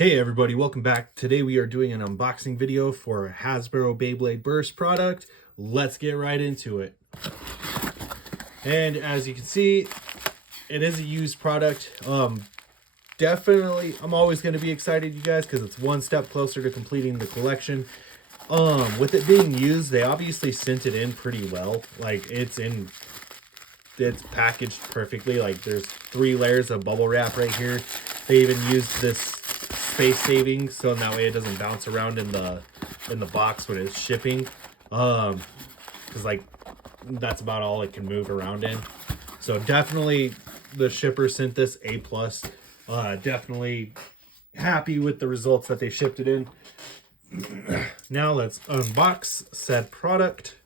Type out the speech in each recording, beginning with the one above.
Hey everybody, welcome back. Today we are doing an unboxing video for a Hasbro Beyblade Burst product. Let's get right into it. And as you can see, it is a used product. Definitely, I'm always going to be excited, you guys, because it's one step closer to completing the collection. With it being used, they obviously sent it in pretty well. Like, it's packaged perfectly. Like, there's 3 layers of bubble wrap right here. They even used this space saving, so that way it doesn't bounce around in the box when it's shipping. Because like that's about all it can move around in. So definitely the shipper sent this A+. Definitely happy with the results that they shipped it in. Now let's unbox said product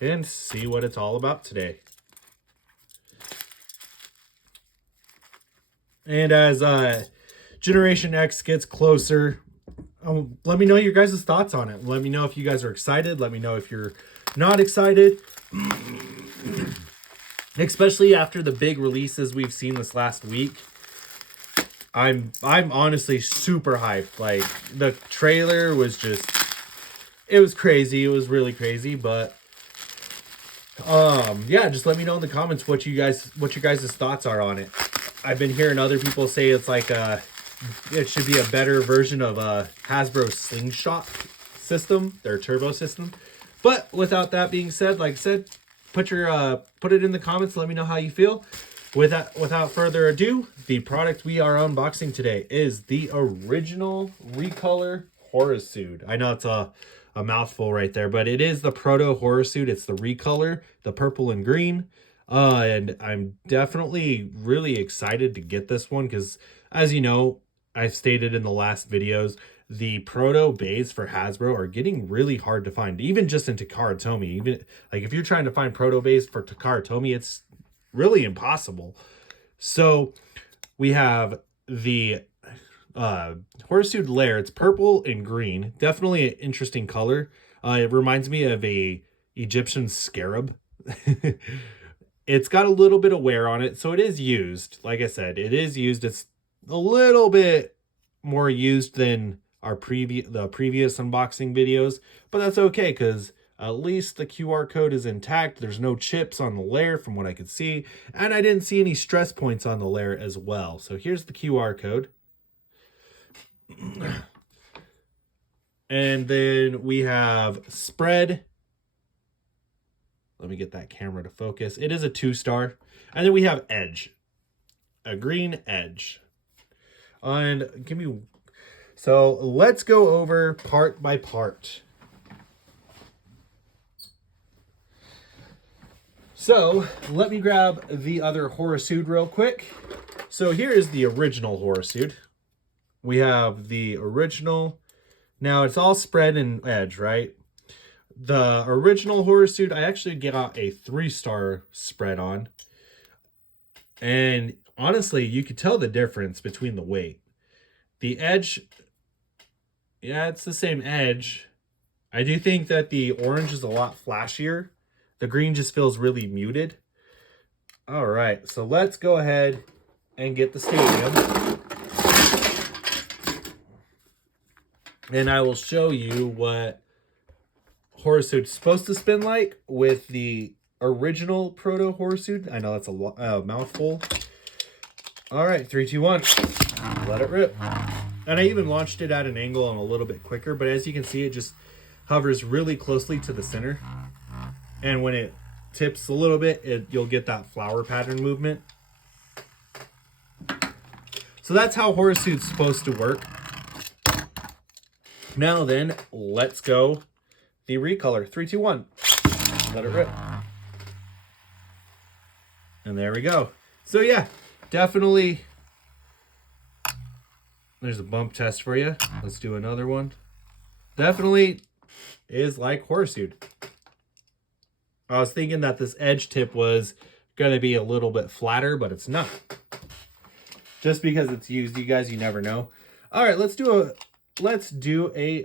and see what it's all about today. And as Generation X gets closer, let me know your guys' thoughts on it. Let me know if you guys are excited. Let me know if you're not excited. Especially after the big releases we've seen this last week. I'm honestly super hyped. Like, the trailer was just, it was crazy. It was really crazy, but yeah, just let me know in the comments what your guys' thoughts are on it. I've been hearing other people say it's like it should be a better version of Hasbro Slingshot system, their turbo system. But without that being said, like I said, put it in the comments. Let me know how you feel. Without further ado, the product we are unboxing today is the original Recolor Hurosood. I know it's a mouthful right there, but it is the Proto Hurosood. It's the Recolor, the purple and green. And I'm definitely really excited to get this one because, as you know, I've stated in the last videos, the Proto bays for Hasbro are getting really hard to find, even just in Takara Tomy. Even like if you're trying to find Proto bays for Takara Tomy, it's really impossible. So we have the Hurosood layer. It's purple and green. Definitely an interesting color. It reminds me of a Egyptian scarab. It's got a little bit of wear on it, so it is used. Like I said, it is used. It's a little bit more used than the previous unboxing videos, but that's okay because at least the QR code is intact. There's no chips on the layer from what I could see, and I didn't see any stress points on the layer as well. So here's the QR code. And then we have spread. Let me get that camera to focus. It is a 2-star. And then we have edge. A green edge. And so let's go over part by part. So let me grab the other Hurosood real quick. So here is the original Hurosood. We have the original. Now it's all spread and edge, right? The original Hurosood, I actually got a 3-star spread on. And honestly, you could tell the difference between the weight. The edge, yeah, it's the same edge. I do think that the orange is a lot flashier. The green just feels really muted. All right, so let's go ahead and get the stadium. And I will show you what Hurosood's supposed to spin like with the original Proto Hurosood. I know that's a mouthful. All right, 3, 2, 1. Let it rip. And I even launched it at an angle and a little bit quicker, but as you can see, it just hovers really closely to the center. And when it tips a little bit, you'll get that flower pattern movement. So that's how Hurosood's supposed to work. Now then, let's go the Recolor. 3, 2, 1. Let it rip. And there we go. So yeah, definitely. There's a bump test for you. Let's do another one. Definitely is like Hurosood. I was thinking that this edge tip was going to be a little bit flatter, but it's not. Just because it's used, you guys, you never know. All right, let's do a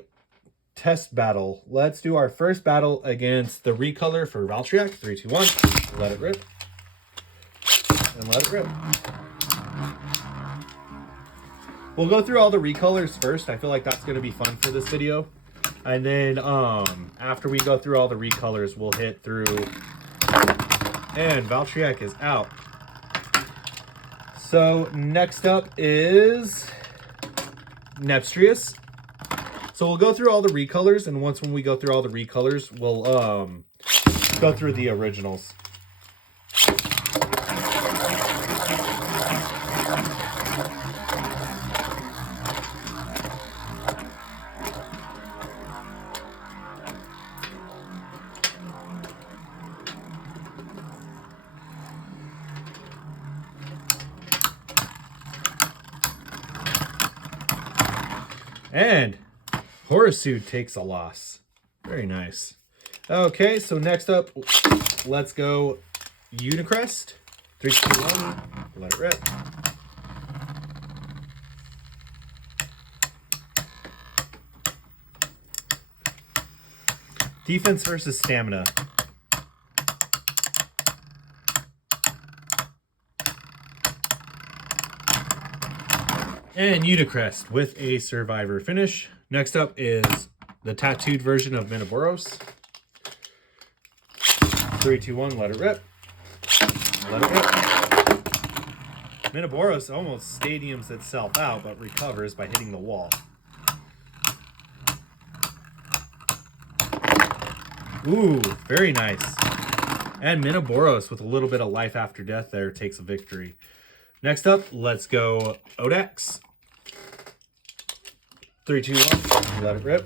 test battle. Let's do our first battle against the Recolor for Valtryek. 3, 2, 1. Let it rip. And let it rip. We'll go through all the recolors first. I feel like that's going to be fun for this video. And then after we go through all the recolors, we'll hit through. And Valtryek is out. So next up is Nepstrius. So we'll go through all the recolors, and when we go through all the recolors, we'll go through the originals. And Hurosood takes a loss. Very nice. Okay, so next up, let's go Unicrest. 3, 2, 1. Let it rip. Defense versus stamina. And Unicrest with a survivor finish. Next up is the tattooed version of Minoboros. 3, 2, 1, let it rip. Let it rip. Minoboros almost stadiums itself out, but recovers by hitting the wall. Ooh, very nice. And Minoboros with a little bit of life after death there takes a victory. Next up, let's go Odax. 3, 2, 1. Let it rip.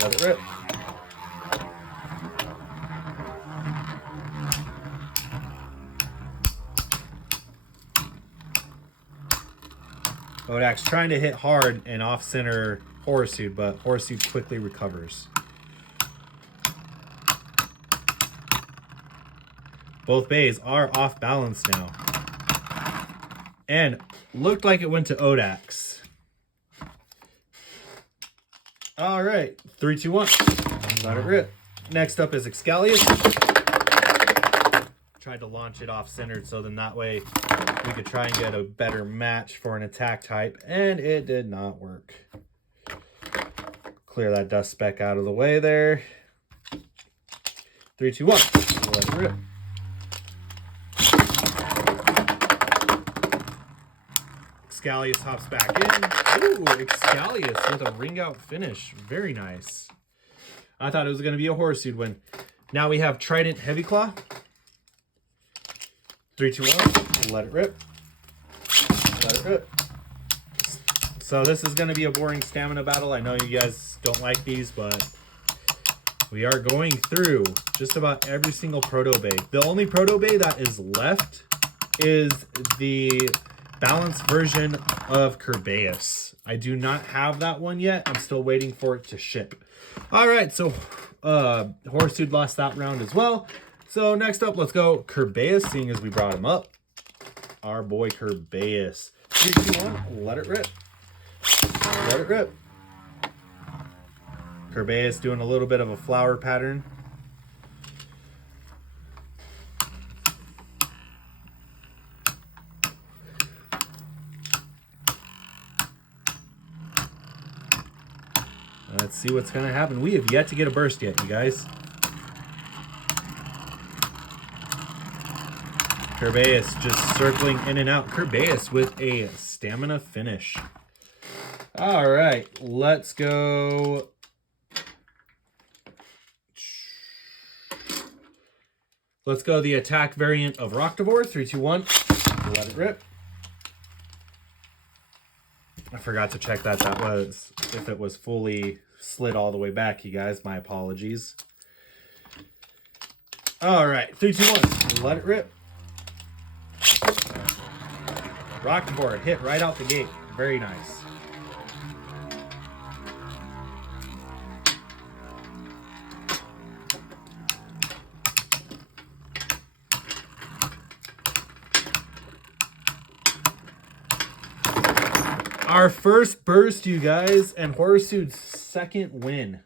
Let it rip. Odax trying to hit hard and off-center Hurosood, but Hurosood quickly recovers. Both bays are off balance now. And looked like it went to Odax. All right, 3, 2, 1. Let it rip. Next up is Excalius. Tried to launch it off-centered so then that way we could try and get a better match for an attack type, and it did not work. Clear that dust speck out of the way there. 3, 2, 1. Let it rip. Excalius hops back in. Ooh, Excalius with a ring out finish. Very nice. I thought it was going to be a Hurosood win. Now we have Trident Heavy Claw. 3, 2, 1. Let it rip. Let it rip. So this is going to be a boring stamina battle. I know you guys don't like these, but we are going through just about every single Proto Bay. The only Proto Bay that is left is the balanced version of Kerbeus. I do not have that one yet. I'm still waiting for it to ship. All right, so Hurosood lost that round as well. So next up, let's go Kerbeus, seeing as we brought him up. Our boy Kerbeus. 3, 2, 1, let it rip. Let it rip. Kerbeus doing a little bit of a flower pattern. Let's see what's going to happen. We have yet to get a burst yet, you guys. Kerbeus just circling in and out. Kerbeus with a stamina finish. All right, let's go. Let's go the attack variant of Rocktavor. 3, 2, 1. Let it rip. I forgot to check that was if it was fully slid all the way back, you guys. My apologies. All right, 3, 2, 1. Let it rip. Rocktavor hit right out the gate. Very nice. Our first burst, you guys, and Hurosood's second win.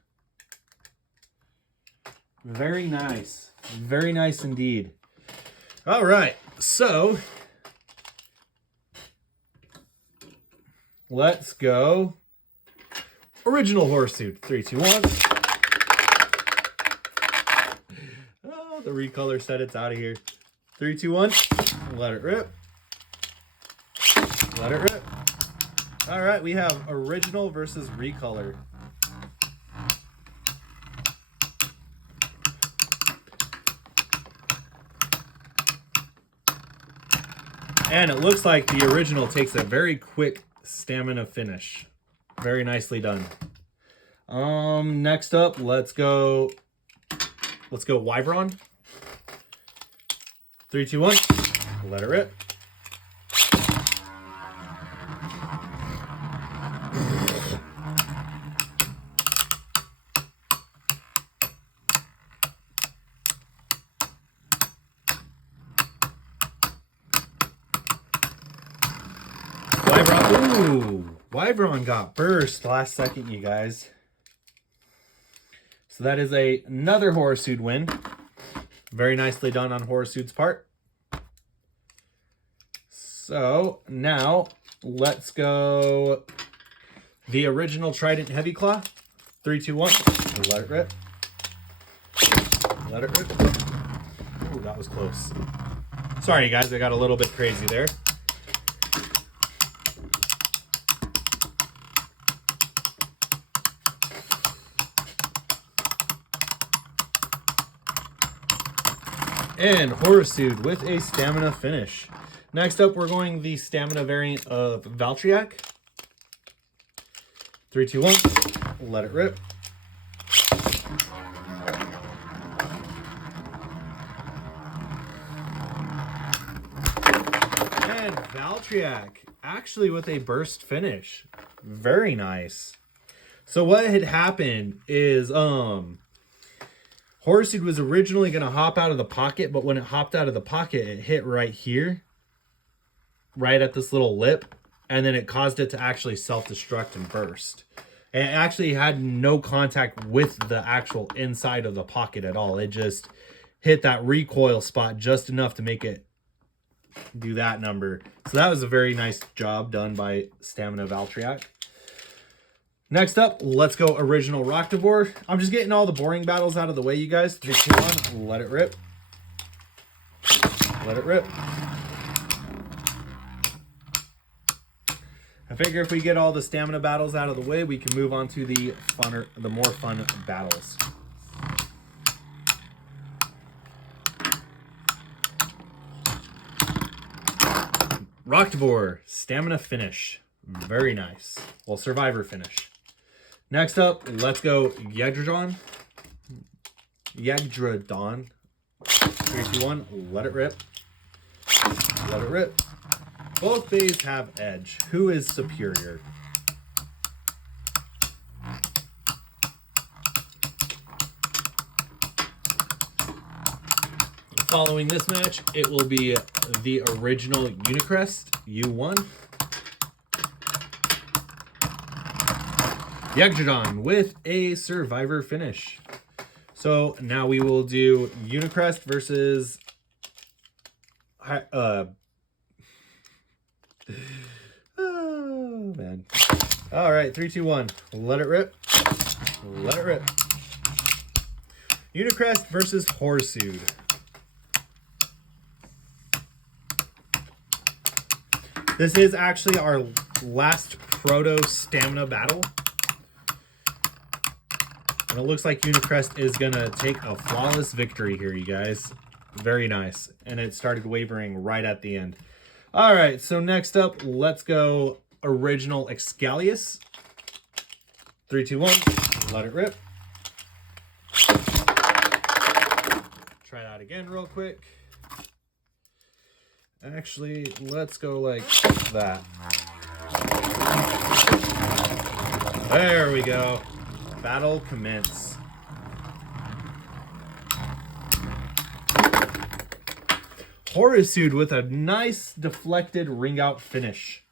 Very nice. Very nice indeed. All right, so let's go original Hurosood. 3, 2, 1. Oh, the recolor said it's out of here. 3, 2, 1. Let it rip. Let it rip. All right, we have original versus recolor. And it looks like the original takes a very quick stamina finish. Very nicely done. Next up, let's go Wyvern. 3, 2, 1. Let it rip. Ooh, Wyvern got burst last second, you guys. So that is another Hurosood win. Very nicely done on Hurosood's part. So now let's go the original Trident Heavy Claw. 3, 2, 1. Let it rip. Let it rip. Ooh, that was close. Sorry, you guys, I got a little bit crazy there. And Hurosood with a stamina finish. Next up, we're going the stamina variant of Valtryek. 3, 2, 1. Let it rip. And Valtryek actually with a burst finish. Very nice. So what had happened is Hurosood was originally going to hop out of the pocket, but when it hopped out of the pocket, it hit right here, right at this little lip, and then it caused it to actually self-destruct and burst. And it actually had no contact with the actual inside of the pocket at all. It just hit that recoil spot just enough to make it do that number. So that was a very nice job done by Stamina Valtryek. Next up, let's go original Rocktavor. I'm just getting all the boring battles out of the way, you guys. 3, 2, 1. Let it rip. Let it rip. I figure if we get all the stamina battles out of the way, we can move on to the more fun battles. Rocktavor, stamina finish. Very nice. Well, survivor finish. Next up, let's go Yagdradon. 3, 2, 1. Let it rip. Let it rip. Both bays have edge. Who is superior? Following this match, it will be the original Unicrest, U1. Yagdradon with a survivor finish. So now we will do Unicrest versus oh man. All right, 3, 2, 1. Let it rip. Let it rip. Unicrest versus Hurosood. This is actually our last proto stamina battle. And it looks like Unicrest is going to take a flawless victory here, you guys. Very nice. And it started wavering right at the end. All right, so next up, let's go original Excalius. 3, 2, 1. Let it rip. Try that again real quick. Actually, let's go like that. There we go. Battle commence. Hurosood with a nice deflected ring out finish.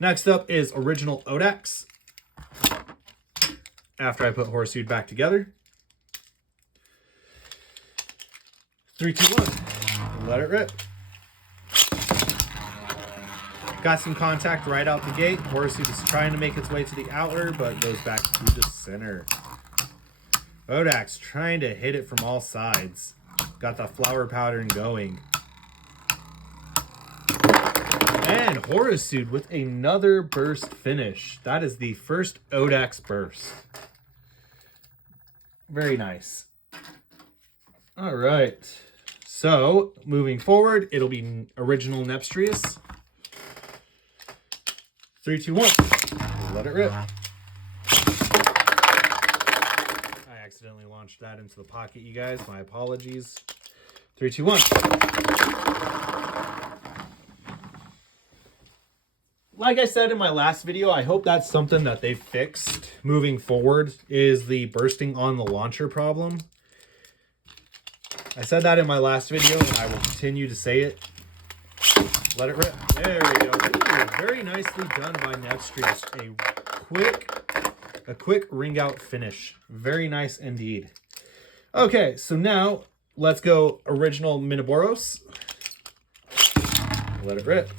Next up is original Odax. After I put Hurosood back together. 3, 2, 1. Let it rip. Got some contact right out the gate. Hurosood is trying to make its way to the outer, but goes back to the center. Odax trying to hit it from all sides. Got the flower pattern going. And Hurosood with another burst finish. That is the first Odax burst. Very nice. All right. So, moving forward, it'll be original Nepstrius. 3, 2, 1. Let it rip. I accidentally launched that into the pocket, you guys. My apologies. 3, 2, 1. Like I said in my last video, I hope that's something that they fixed moving forward, is the bursting on the launcher problem. I said that in my last video, and I will continue to say it. Let it rip. There we go. Ooh, very nicely done by Nepstrius. A quick ring out finish. Very nice indeed. Okay, so now let's go original Minoboros. Let it rip.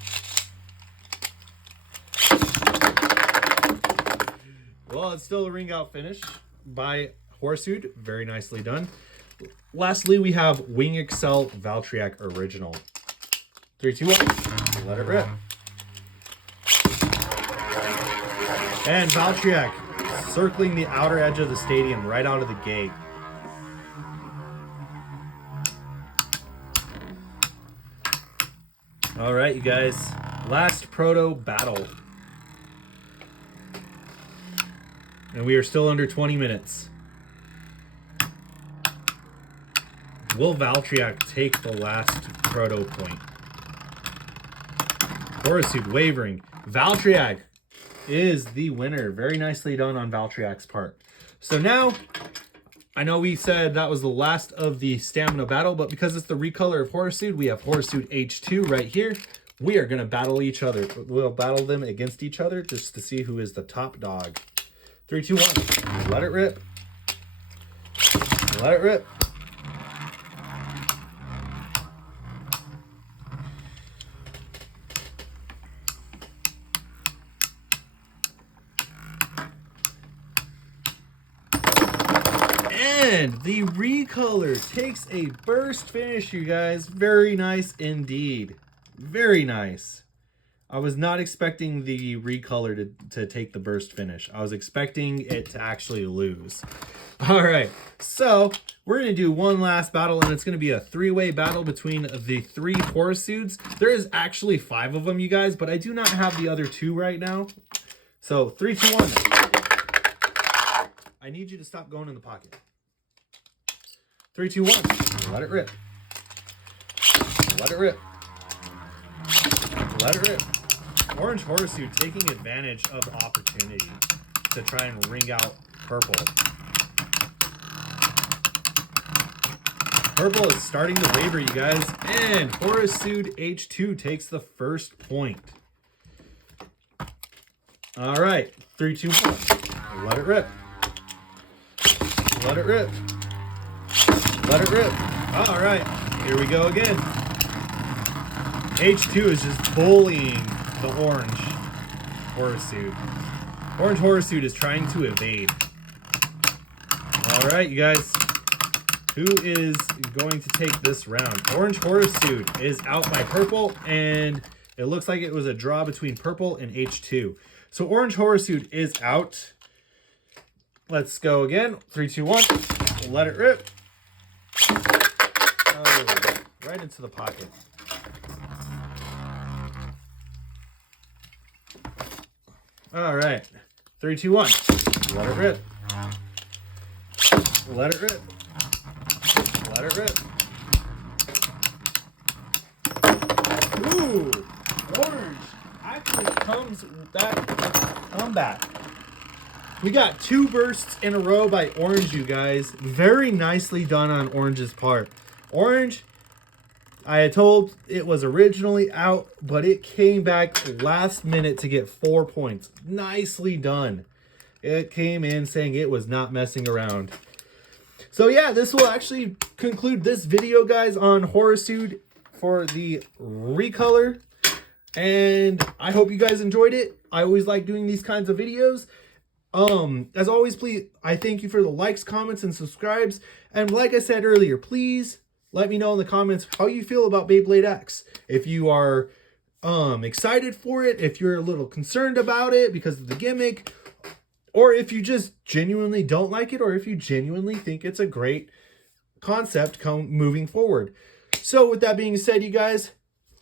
Well, it's still a ring out finish by Hurosood. Very nicely done. Lastly, we have Wing Excel Valtryek Original. 3, 2, 1. Let it rip. And Valtryek circling the outer edge of the stadium right out of the gate. All right, you guys. Last proto battle. And we are still under 20 minutes. Will Valtryek take the last proto point? Hurosood wavering. Valtryek is the winner. Very nicely done on Valtryek's part. So now, I know we said that was the last of the stamina battle, but because it's the recolor of Hurosood, we have Hurosood H2 right here. We are going to battle each other. We'll battle them against each other just to see who is the top dog. 3, 2, 1. Let it rip. Let it rip. And the recolor takes a burst finish, you guys. Very nice indeed. Very nice. I was not expecting the recolor to take the burst finish. I was expecting it to actually lose. All right, so we're going to do one last battle, and it's going to be a three-way battle between the 3 Hurosoods. There is actually 5 of them, you guys, but I do not have the other 2 right now. So 3, 2, 1. I need you to stop going in the pocket. 3, 2, 1. Let it rip. Let it rip. Let it rip. Orange Hurosood taking advantage of the opportunity to try and ring out purple. Purple is starting to waver, you guys. And Hurosood H2 takes the first point. All right. 3, 2, 1. Let it rip. Let it rip. Let it rip. All right. Here we go again. H2 is just bullying the orange Hurosood. Orange Hurosood is trying to evade. All right, you guys. Who is going to take this round? Orange Hurosood is out by purple, and it looks like it was a draw between purple and H2. So Orange Hurosood is out. Let's go again. 3, 2, 1. Let it rip. Oh, right into the pocket. All right. 3, 2, 1. Let it rip. Let it rip. Let it rip. Ooh, orange actually comes with that comeback. We got 2 bursts in a row by orange, you guys. Very nicely done on orange's part. Orange, I had told it was originally out, but it came back last minute to get 4 points. Nicely done. It came in saying it was not messing around. So yeah, this will actually conclude this video, guys, on Hurosood for the recolor. And I hope you guys enjoyed it. I always like doing these kinds of videos. As always, please, I thank you for the likes, comments, and subscribes. And like I said earlier, please let me know in the comments how you feel about Beyblade X. If you are excited for it, if you're a little concerned about it because of the gimmick, or if you just genuinely don't like it, or if you genuinely think it's a great concept moving forward. So with that being said, you guys,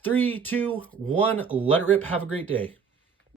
3, 2, 1, let it rip. Have a great day.